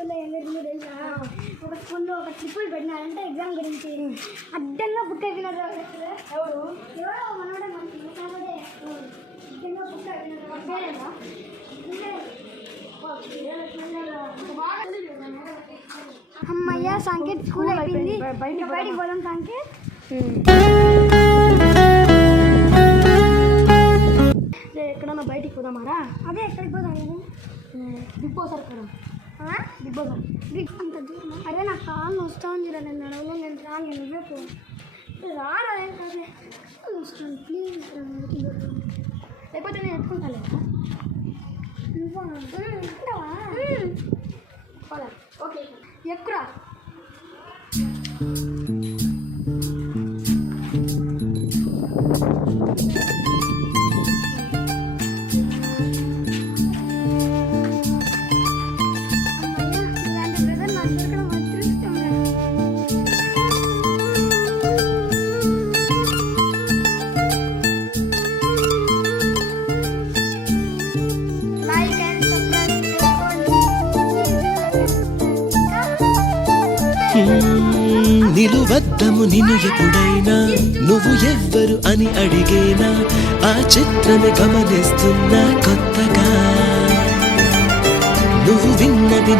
స్కూల్లో ఏం జరిగిందో తెలుసా? ఒక స్కూల్లో ఒక ట్రిపుల్ పెట్టినారంటే ఎగ్జామ్ గురించి అడ్డంగా బుక్ అయిపోయినారు. ఎవరో మనోడే మనోడే అడ్డంగా బుక్ అయిపోయినారు. అమ్మయ్య సంకేత్ స్కూల్ అయిపోయింది. బయటికి పోదాం సంకేత్. ఎక్కడన్నా బయటికి పోదామారా? అదే ఎక్కడికి పోదాం? బిగ్ బాస్ అక్కడ. బిగ్ బాస్ అంత దూరం. అదే నాకు కాళ్ళు వస్తా ఉంది. నేను నడవలే. నేను రాను. నువ్వే పో. రారా కాదే వస్తాను ప్లీజ్. లేకపోతే నేను ఎత్తుకుంటా లేదా? నువ్వు ఓకే ఎక్కురా. నిలువద్దము నిన్ను ఎప్పుడైనా నువ్వు ఎవ్వరు అని అడిగేనా ఆ చిత్రమే గమనిస్తున్నా కొత్తగా నువ్వు విన్నది